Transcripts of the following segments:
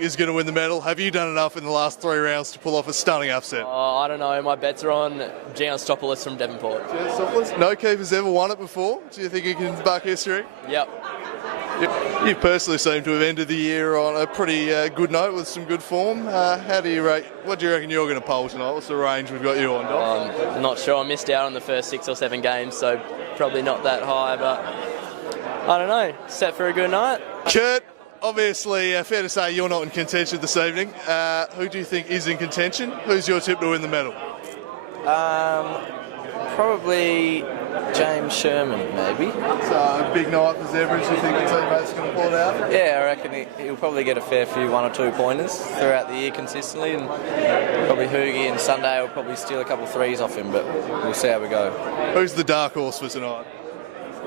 Is going to win the medal. Have you done enough in the last 3 rounds to pull off a stunning upset? I don't know. My bets are on Gianstopoulos from Devonport. Gianstopoulos? No keeper's ever won it before. Do you think he can buck history? Yep. You personally seem to have ended the year on a pretty good note with some good form. How do you rate? What do you reckon you're going to poll tonight? What's the range we've got you on, Doc? I'm not sure. I missed out on the first 6 or 7 games, so probably not that high, but I don't know. Set for a good night. Kurt, obviously, fair to say you're not in contention this evening. Who do you think is in contention? Who's your tip to win the medal? Probably James Sherman, maybe. So, a big night for Zebras. You think the teammates going to pull it out? Yeah, I reckon he'll probably get a fair few 1 or 2 pointers throughout the year consistently, and probably Hoogie and Sunday will probably steal a couple of threes off him, but we'll see how we go. Who's the dark horse for tonight?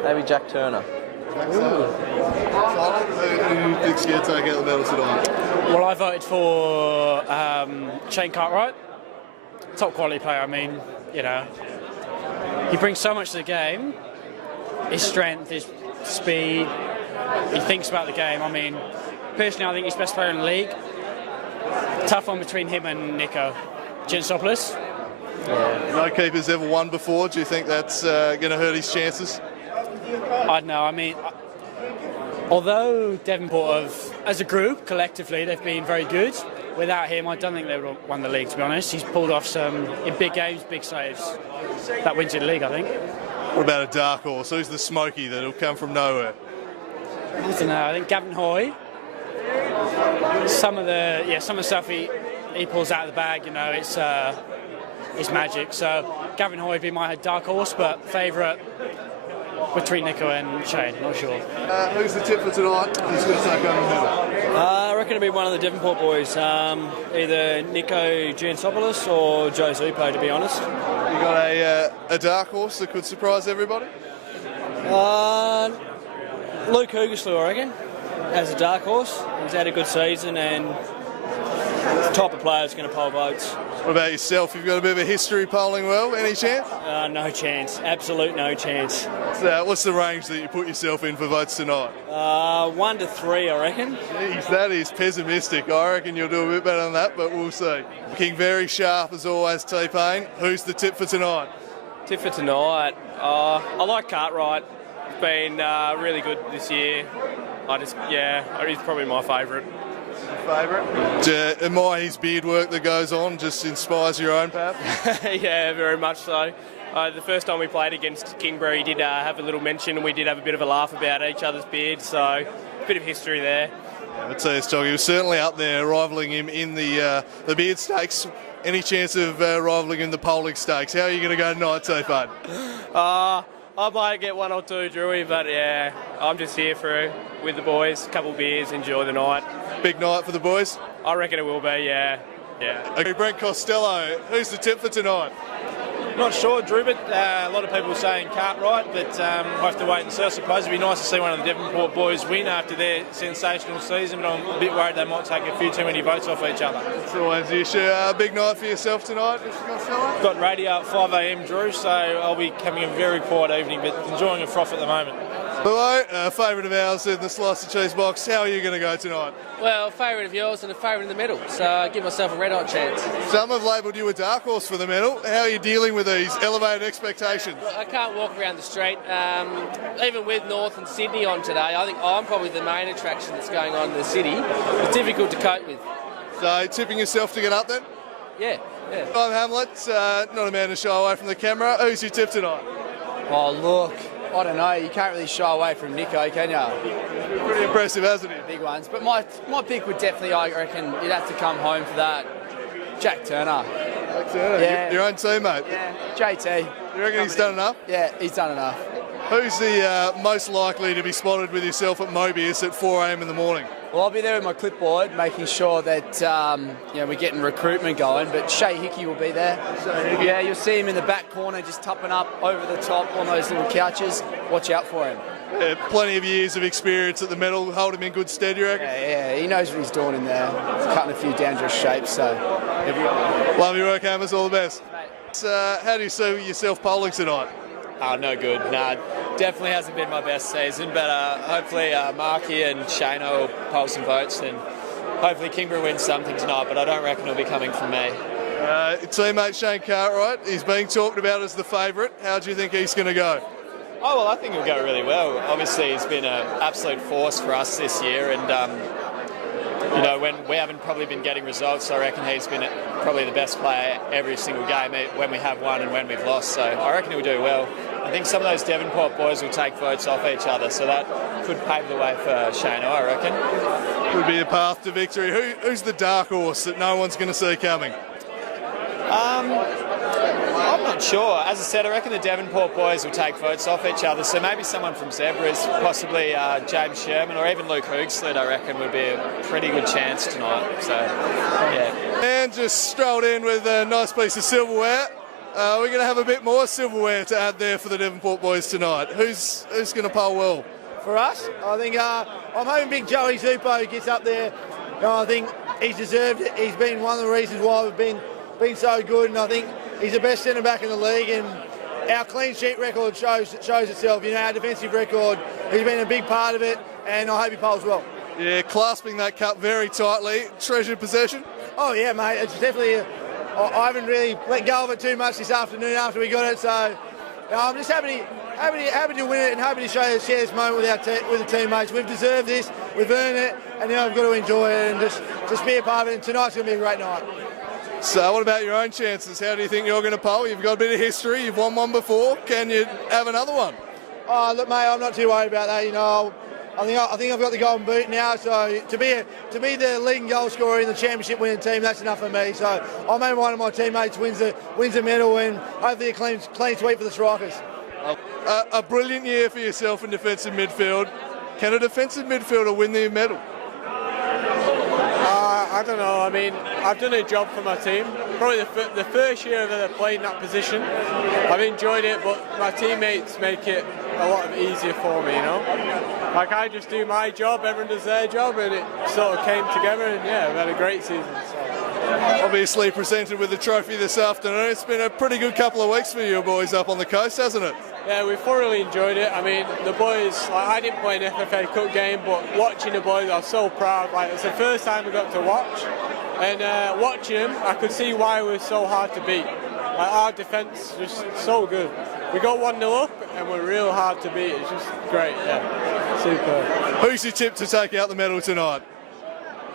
Maybe Jack Turner. Who thinks you're going to take out the medal tonight? Well, I voted for Shane Cartwright. Top quality player, I mean, you know. He brings so much to the game. His strength, his speed. He thinks about the game. I mean, personally, I think he's best player in the league. Tough one between him and Nico. Gianstopoulos. Yeah. No keeper's ever won before. Do you think that's going to hurt his chances? I don't know. I mean, although Devonport, as a group, collectively, they've been very good. Without him, I don't think they would have won the league, to be honest. He's pulled off some, in big games, big saves. That wins you the league, I think. What about a dark horse? Who's the smoky that'll come from nowhere? I don't know. I think Gavin Hoy. Some of the stuff he pulls out of the bag, you know, it's magic. So Gavin Hoy would be my dark horse, but favourite between Nico and Shane, not sure. Who's the tip for tonight? Who's going to take home the medal? I reckon it'll be one of the Devonport boys, either Nico Gianstopoulos or Joe Zuppo, to be honest. You got a dark horse that could surprise everybody? Luke Hoogeslew, I reckon, as a dark horse. He's had a good season and the type of player is going to poll votes. What about yourself? You've got a bit of a history polling well. Any chance? No chance. Absolute no chance. What's the range that you put yourself in for votes tonight? 1 to 3, I reckon. Jeez, that is pessimistic. I reckon you'll do a bit better than that, but we'll see. Looking very sharp as always, T-Pain. Who's the tip for tonight? Tip for tonight? I like Cartwright. He's been really good this year. He's probably my favourite. Favourite? Admire his beard work that goes on, just inspires your own path? Yeah, very much so. The first time we played against Kingbury, he did have a little mention and we did have a bit of a laugh about each other's beards, so a bit of history there. Yeah, I'd say he was certainly up there rivalling him in the beard stakes. Any chance of rivalling in the polling stakes? How are you going to go tonight, T-Pain? I might get 1 or 2, Drewy, but yeah, I'm just here with the boys, a couple of beers, enjoy the night. Big night for the boys? I reckon it will be, yeah. Okay, Brent Costello, who's the tip for tonight? Not sure, Drew, but a lot of people are saying Cartwright, but we'll have to wait and see. I suppose it'd be nice to see one of the Devonport boys win after their sensational season, but I'm a bit worried they might take a few too many votes off each other. It's always the issue. Big night for yourself tonight, Mr. Costello? Got radio at 5 a.m, Drew, so I'll be having a very quiet evening, but enjoying a froth at the moment. Hello, favourite of ours in the slice of cheese box. How are you going to go tonight? Well, favourite of yours and a favourite in the middle, so I give myself a red-hot chance. Some have labelled you a dark horse for the medal. How are you dealing with these elevated expectations? I can't walk around the street. Even with North and Sydney on today, I think I'm probably the main attraction that's going on in the city. It's difficult to cope with. So, tipping yourself to get up then? Yeah. I'm Hamlet, not a man to shy away from the camera. Who's your tip tonight? Oh, look, I don't know. You can't really shy away from Nico, can you? He's been pretty impressive, hasn't he? Big ones. But my pick would definitely, I reckon, you'd have to come home for that. Jack Turner. Jack Turner, yeah. Your own teammate? Yeah, JT. You reckon he's done enough? Yeah, he's done enough. Who's the most likely to be spotted with yourself at Mobius at 4 a.m. in the morning? Well, I'll be there with my clipboard, making sure that we're getting recruitment going. But Shay Hickey will be there. Yeah, you'll see him in the back corner, just topping up over the top on those little couches. Watch out for him. Plenty of years of experience at the medal. Hold him in good stead, you reckon? Yeah, he knows what he's doing in there. He's cutting a few dangerous shapes. So, love your work, Hammers. All the best. How do you see yourself polling tonight? Oh, no good. Nah, definitely hasn't been my best season, but hopefully Marky and Shano will poll some votes and hopefully Kingborough wins something tonight, but I don't reckon it'll be coming from me. Teammate Shane Cartwright, he's being talked about as the favourite. How do you think he's going to go? Oh, well, I think he'll go really well. Obviously, he's been an absolute force for us this year, and you know, when we haven't probably been getting results, I reckon he's been probably the best player every single game when we have won and when we've lost. So I reckon he'll do well. I think some of those Devonport boys will take votes off each other, so that could pave the way for Shane, I reckon. Could be a path to victory. Who's the dark horse that no one's going to see coming? I'm not sure. As I said, I reckon the Devonport boys will take votes off each other, so maybe someone from Zebras, possibly James Sherman or even Luke Hoogslid, I reckon would be a pretty good chance tonight. So, yeah. And just strolled in with a nice piece of silverware. We're going to have a bit more silverware to add there for the Devonport boys tonight. Who's going to poll well? For us, I think I'm hoping Big Joey Zupo gets up there. I think he's deserved it. He's been one of the reasons why we've been so good, and I think he's the best centre back in the league. And our clean sheet record shows itself. You know, our defensive record, he's been a big part of it, and I hope he polls well. Yeah, clasping that cup very tightly. Treasured possession. Oh yeah, mate. It's definitely. I haven't really let go of it too much this afternoon after we got it, so I'm just happy to win it and happy to share this moment with the teammates. We've deserved this, we've earned it, and now we've got to enjoy it and just be a part of it. And tonight's going to be a great night. So what about your own chances? How do you think you're going to poll? You've got a bit of history, you've won one before. Can you have another one? Oh, look, mate, I'm not too worried about that. You know, I think I've got the golden boot now, so to be the leading goal scorer in the championship winning team, that's enough for me. So I'm hoping one of my teammates wins the medal, and hopefully a clean sweep for the strikers. A brilliant year for yourself in defensive midfield. Can a defensive midfielder win the medal? I don't know. I mean, I've done a job for my team. Probably the first year I've ever played in that position. I've enjoyed it, but my teammates make it a lot easier for me, you know. Like, I just do my job, everyone does their job, and it sort of came together, and yeah, we've had a great season. So. Obviously presented with the trophy this afternoon. It's been a pretty good couple of weeks for you boys up on the coast, hasn't it? Yeah, we thoroughly enjoyed it. I mean, the boys, like, I didn't play an FFA Cup game, but watching the boys, I was so proud. Like, it's the first time we got to watch, and watching them, I could see why we were so hard to beat. Like, our defence just so good. We got 1-0 up, and we're real hard to beat. It's just great, yeah, super. Who's your tip to take out the medal tonight?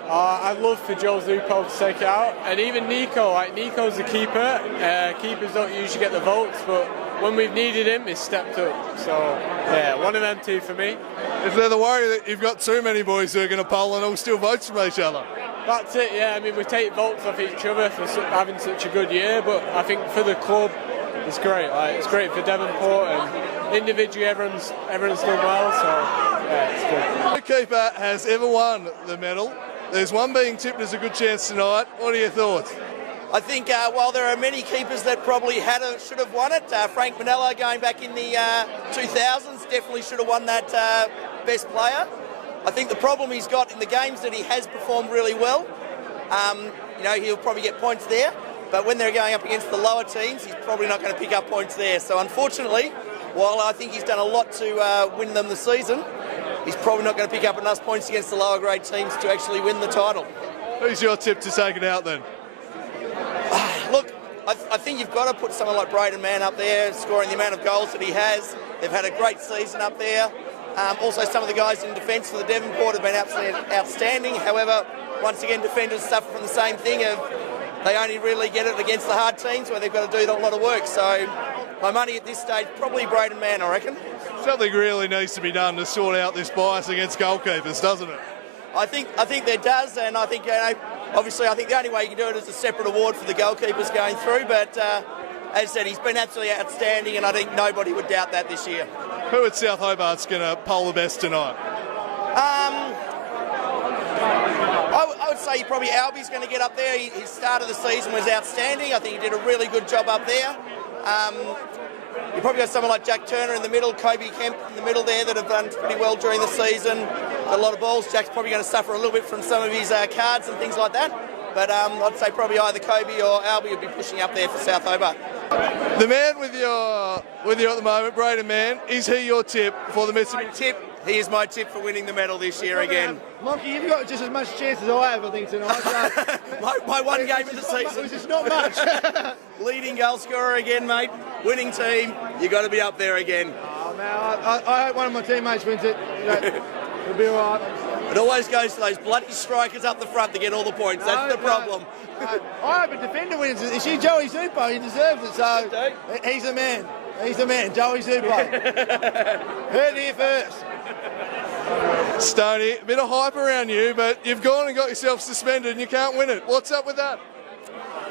I'd love for Joe Zupo to take it out, and even Nico. Like, Nico's the keeper. Keepers don't usually get the votes, but when we've needed him, he's stepped up. So, yeah, one of them two for me. Is there the worry that you've got too many boys who are going to poll and all steal votes from each other? That's it, yeah. I mean, we take votes off each other for having such a good year, but I think for the club, it's great. Like, it's great for Devonport, and individually, everyone's done well, so, yeah, it's good. No keeper has ever won the medal. There's one being tipped as a good chance tonight. What are your thoughts? I think while there are many keepers that probably should have won it, Frank Manella going back in the 2000s definitely should have won that best player. I think the problem he's got in the games that he has performed really well, you know, he'll probably get points there, but when they're going up against the lower teams, he's probably not going to pick up points there. So unfortunately, while I think he's done a lot to win them this season, he's probably not going to pick up enough points against the lower grade teams to actually win the title. Who's your tip to take it out then? Look, I think you've got to put someone like Braden Mann up there, scoring the amount of goals that he has. They've had a great season up there. Also, some of the guys in defence for the Devonport have been absolutely outstanding. However, once again, defenders suffer from the same thing of they only really get it against the hard teams where they've got to do a lot of work. So my money at this stage, probably Braden Mann, I reckon. Something really needs to be done to sort out this bias against goalkeepers, doesn't it? I think there does, and I think, you know, obviously I think the only way you can do it is a separate award for the goalkeepers going through, but as I said, he's been absolutely outstanding, and I think nobody would doubt that this year. Who at South Hobart's going to poll the best tonight? I would say probably Albie's going to get up there. His start of the season was outstanding. I think he did a really good job up there. You probably got someone like Jack Turner in the middle, Kobe Kemp in the middle there that have done pretty well during the season. Got a lot of balls. Jack's probably going to suffer a little bit from some of his cards and things like that. But I'd say probably either Kobe or Albie would be pushing up there for South Hobart. The man with you at the moment, Braden Mann, is he your tip for the Mitsubishi? My tip, He is my tip for winning the medal this year again. Monkey, you've got just as much chance as I have, I think, tonight. So. my one game of the season. It's not much. Leading goal scorer again, mate. Winning team. You got to be up there again. Oh, man, I hope one of my teammates wins it. You know, it'll be all right. It always goes to those bloody strikers up the front to get all the points. That's the problem. I hope a defender wins it. It's Joey Zupo. He deserves it. So he's the man. He's the man. Joey Zupo. Heard it here first. Stoney, a bit of hype around you, but you've gone and got yourself suspended and you can't win it. What's up with that?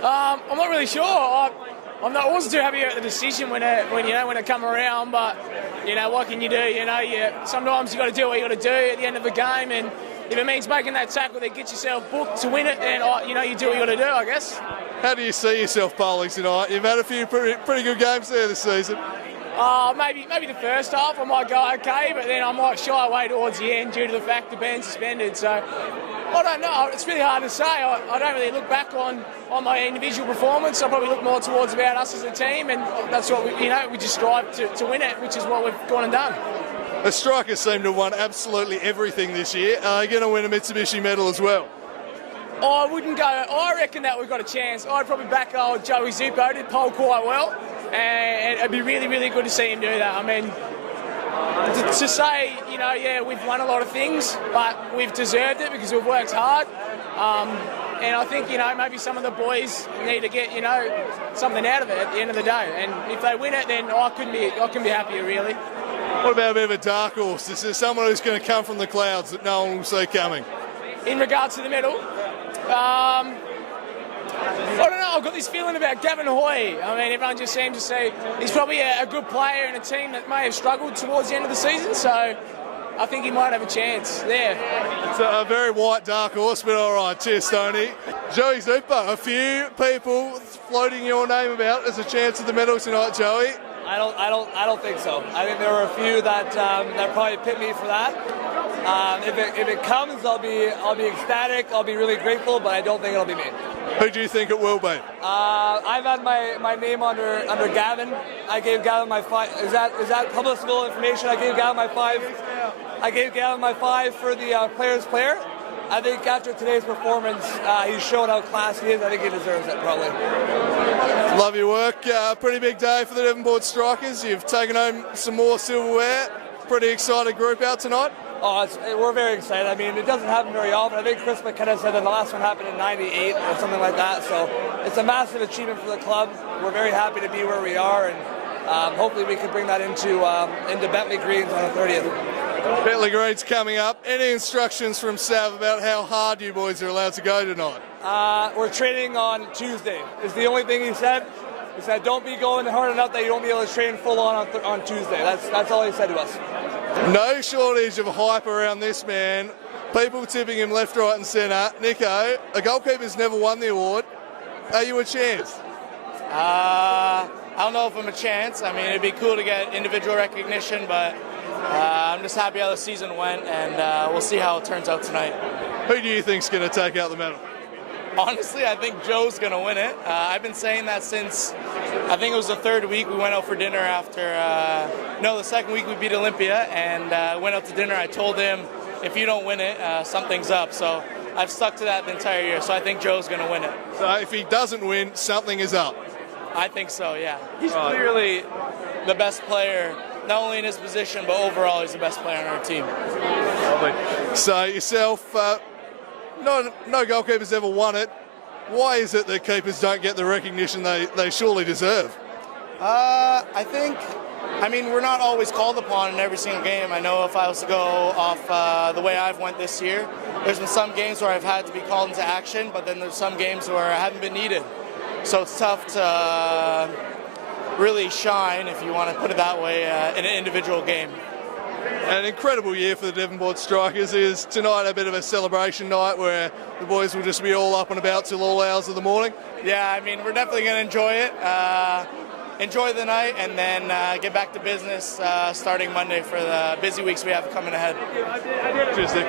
I'm not really sure. I wasn't too happy at the decision when it come around, but what can you do? Sometimes you got to do what you got to do at the end of the game, and if it means making that tackle that gets yourself booked to win it, then you do what you got to do, I guess. How do you see yourself bowling tonight? You've had a few pretty good games there this season. Maybe the first half I might go okay, but then I might shy away towards the end due to the fact of being suspended. So I don't know. It's really hard to say. I don't really look back on my individual performance. I probably look more towards about us as a team, and that's what we just strive to win it, which is what we've gone and done. The strikers seem to have won absolutely everything this year. Are you going to win a Mitsubishi medal as well? I wouldn't go. I reckon that we've got a chance. I'd probably back old Joey Zupo. Did poll quite well, and it'd be really, really good to see him do that. I mean, to say, we've won a lot of things, but we've deserved it because we've worked hard. And I think, maybe some of the boys need to get, something out of it at the end of the day. And if they win it, then I couldn't be happier, really. What about a bit of a dark horse? Is there someone who's going to come from the clouds that no one will see coming? In regards to the medal, I don't know. I've got this feeling about Gavin Hoy. I mean, everyone just seems to say he's probably a good player in a team that may have struggled towards the end of the season. So I think he might have a chance there. It's a very white dark horse, but all right. Cheers, Stoney. Joey Zupo, a few people floating your name about as a chance at the medal tonight, Joey. I don't think so. I think there were a few that probably picked me for that. If it comes, I'll be ecstatic. I'll be really grateful, but I don't think it'll be me. Who do you think it will be? I've had my name under Gavin. I gave Gavin my 5. Is that publicable information? I gave Gavin my 5. I gave Gavin my 5 for the player's player. I think after today's performance, he's shown how classy he is. I think he deserves it, probably. Love your work. Pretty big day for the Devonport Strikers. You've taken home some more silverware. Pretty excited group out tonight. Oh, we're very excited. I mean, it doesn't happen very often. I think Chris McKenna said that the last one happened in '98 or something like that. So it's a massive achievement for the club. We're very happy to be where we are, and hopefully we can bring that into Bentley Greens on the 30th. Bentley Greens coming up. Any instructions from Sav about how hard you boys are allowed to go tonight? We're training on Tuesday. Is the only thing he said. He said, don't be going hard enough that you won't be able to train full on Tuesday. That's all he said to us. No shortage of hype around this man. People tipping him left, right and centre. Nico, a goalkeeper's never won the award. Are you a chance? I don't know if I'm a chance. I mean, it'd be cool to get individual recognition, but I'm just happy how the season went, and we'll see how it turns out tonight. Who do you think's going to take out the medal? Honestly, I think Joe's going to win it. I've been saying that since, I think it was the third week we went out for dinner after, the second week we beat Olympia, and went out to dinner. I told him, if you don't win it, something's up. So I've stuck to that the entire year, so I think Joe's going to win it. So if he doesn't win, something is up? I think so, yeah. He's clearly the best player, not only in his position, but overall he's the best player on our team. Lovely. So yourself, no goalkeeper's ever won it. Why is it that keepers don't get the recognition they surely deserve? I mean, we're not always called upon in every single game. I know if I was to go off the way I've went this year, there's been some games where I've had to be called into action, but then there's some games where I haven't been needed. So it's tough to really shine, if you want to put it that way, in an individual game. An incredible year for the Devonport Strikers. Is tonight a bit of a celebration night where the boys will just be all up and about till all hours of the morning? Yeah, I mean, we're definitely going to enjoy it. Enjoy the night, and then get back to business starting Monday for the busy weeks we have coming ahead. Cheers, Nick.